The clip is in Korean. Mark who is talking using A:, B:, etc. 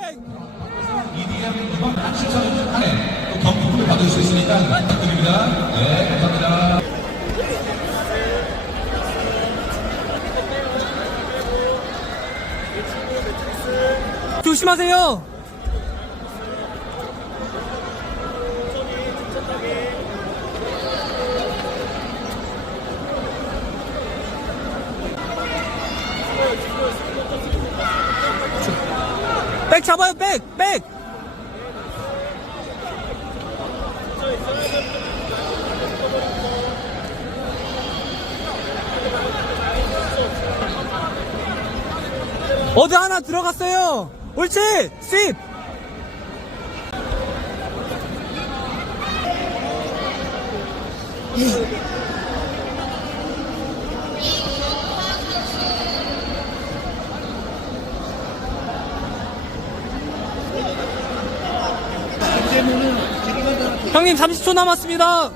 A: 네.
B: 조심하세요. 백 잡아요, 백, 백. 어디 하나 들어갔어요. 옳지, 씹. 형님 30초 남았습니다.